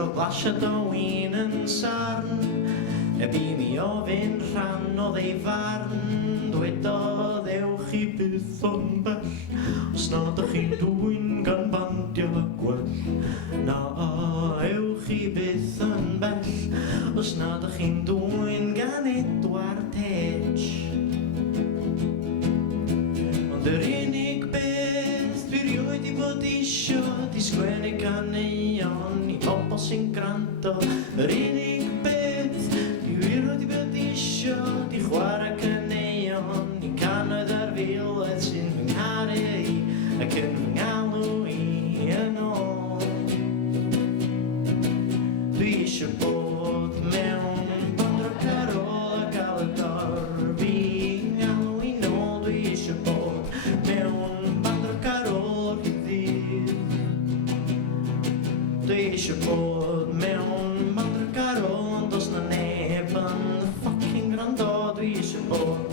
gael glasiad o win yn sarn, bu mi ofyn rhan o ddeifarn, dwedodd ewch i byth o'n bell, os nad ych chi'n dwy'n gan bandio gwell. Na ewch i byth yn bell, os nad ych chi'n dwy'n gan Edward Hedge. Ond yr unig beth dwi rioed i fod isio di sgwennu caneuon i bobl sy'n gwrando. Yr unig beth dwi rioed i fod isio di chwarae caneuon i cannoedd ar filoedd sy'n fy ngharu i ac yn fy ngalw i yn ôl. Dwi isio bod mewn bandro carol a gael y dorfi ngalw i nôl. Dwi isio bod mewn bandro carol i ddydd. Dwi isio bod mewn bandro carol ond os na neb yn ffocin gwrando. Dwi isio bod